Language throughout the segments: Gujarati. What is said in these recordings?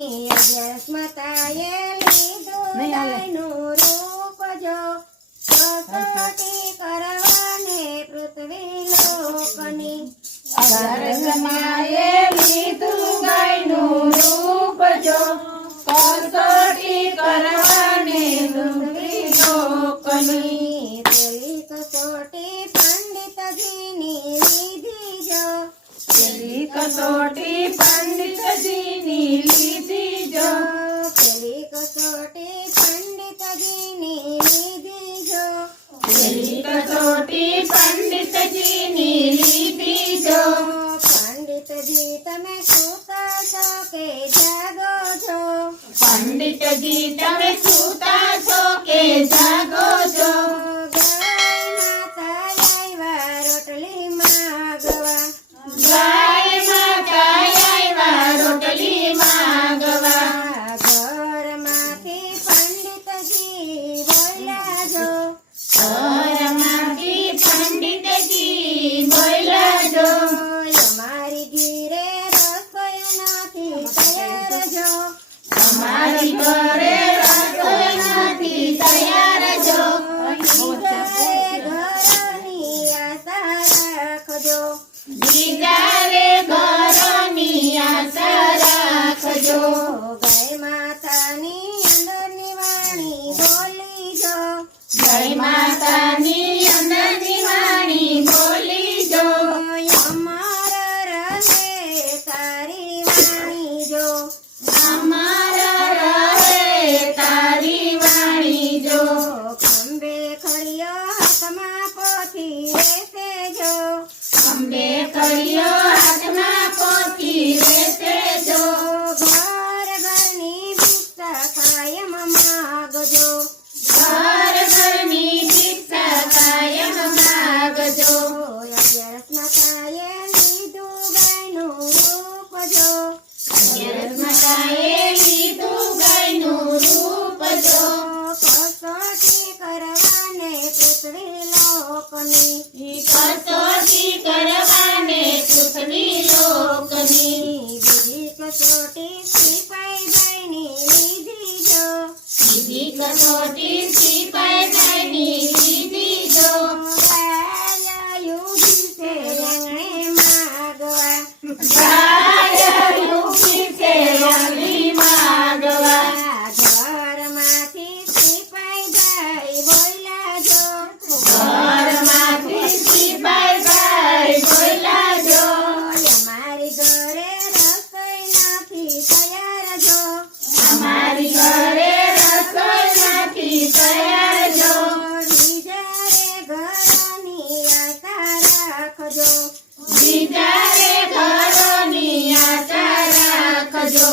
અજસ્મતાએ લીધું ગાયનું રૂપ જો કસોટી કરવાને પૃથ્વી લોકની અજસ્મતાએ લીધું ગાયનું રૂપ જો કસોટી કરવાને પૃથ્વી લોકની પેલી કસોટી પંડિતજીની લીધી જો પેલી કસોટી પંડિતજીની લીધી જો પેલી કસોટી પંડિતજીની લીધી જો પેલી કસોટી પંડિતજીની લીધી જો પંડિતજી તમે સૂતા છો કે જાગો છો પંડિતજી તમે સૂતા છો કે જાગો છો ગાય માતા આવ્યા રોટલી માંગવા ગાય માતા આવ્યા રોટલી માંગવા ઘરમાંથી પંડિતજી બોલ્યા જો ઘરમાંથી પંડિતજી બોલ્યા જો અમારી ઘીરે રસોઈ નથી તૈયાર જો અમારી ઘરે રસોઈ નથી તૈયાર જો ઘરની આશા રાખજો બીજારે ઘરની આશા રાખજો ગાય માતાની અંદરની વાણી બોલી જો જય માતાની અંદરની વાણી બોલી જો અમારા રહે તારી વાણી જો અમારા રહે તારી વાણી જો ખંભે ખડિયો હાથમાં પોથી રહેશે જો અંબે કળિયો હાથમાં પોથી રહેશે જો ઘર ઘરની ભિક્ષા કાયમ માગજો ઘર ઘરની ભિક્ષા કાયમ માગજો અગિયારસમતાએ લીધું ગાયનું રૂપ જો અગિયારસમતાએ લીધું ગાયનું રૂપ જો કસોટી કરવાને પૃથ્વી લોકની કસોટી કરવાને પૃથ્વી લોકની બીજી કસોટી સિપાહીભાઈની લીધી જો બીજી કસોટી સિપાહીભાઈની લીધી જો ગાયું છે રેંગણે માગવા ગાયું છે રાણી માગવા ઘરમાંથી સિપાહીભાઈ બોલ્યા જો ઘરમાંથી સિપાહીભાઈ બોલ્યા જો અમારી ઘરે રસોઈ નથી તૈયાર જો અમારી ઘરે રસોઈ નથી તૈયાર જો બીજારે ઘરની આશા રાખજો બીજારે ઘરોની આશા રાખજો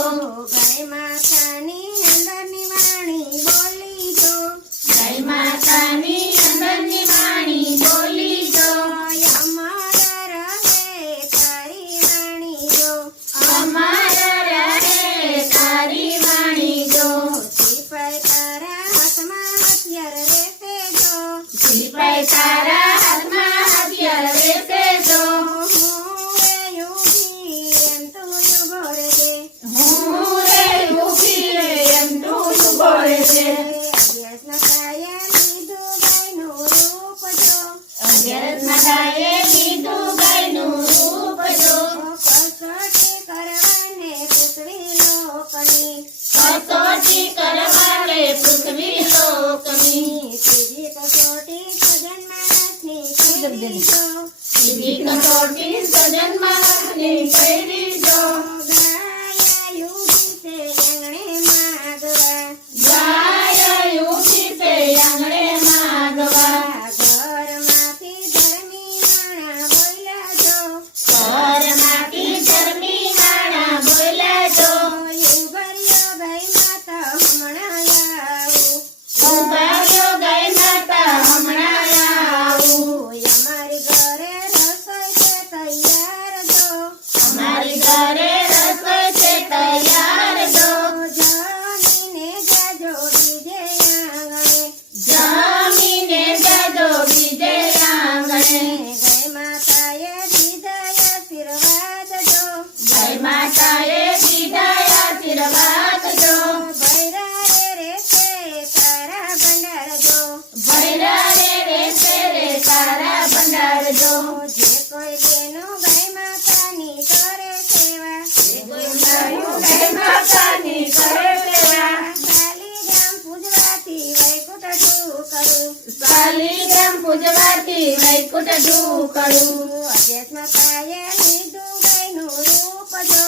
ગાય માતાની અંદરની વાણી બોલી જો જય માતાની અંદરની વાણી બોલી જો અમારા રહે તારી વાણી જો અમારા રહે તારી વાણી જો સિપાઈ તારા હાથમાં હથિયાર રહેશે જો સિપાઈ તારા હાથમાં હથિયાર રહેશે જો હું એ યુગી એમ તું ઉભો રહેજે હું રે માતાની કરે સેવા શાલિગ્રામ પૂજવાથી વૈકુંઠ ઢૂકળું શાલિગ્રામ પૂજવાથી વૈકુંઠ ઢૂકળું અધ્યાત્મ કાયે લીધું ગાયનું રૂપ જો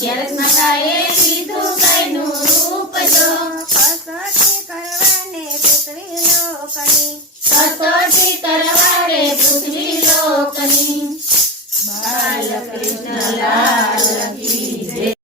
11મા કાળે લીધું ગાયનું રૂપ જો કસોટી કરવાને પૃથ્વી લોકની કસોટી કરવાને પૃથ્વી લોકની બાલકૃષ્ણ લાલ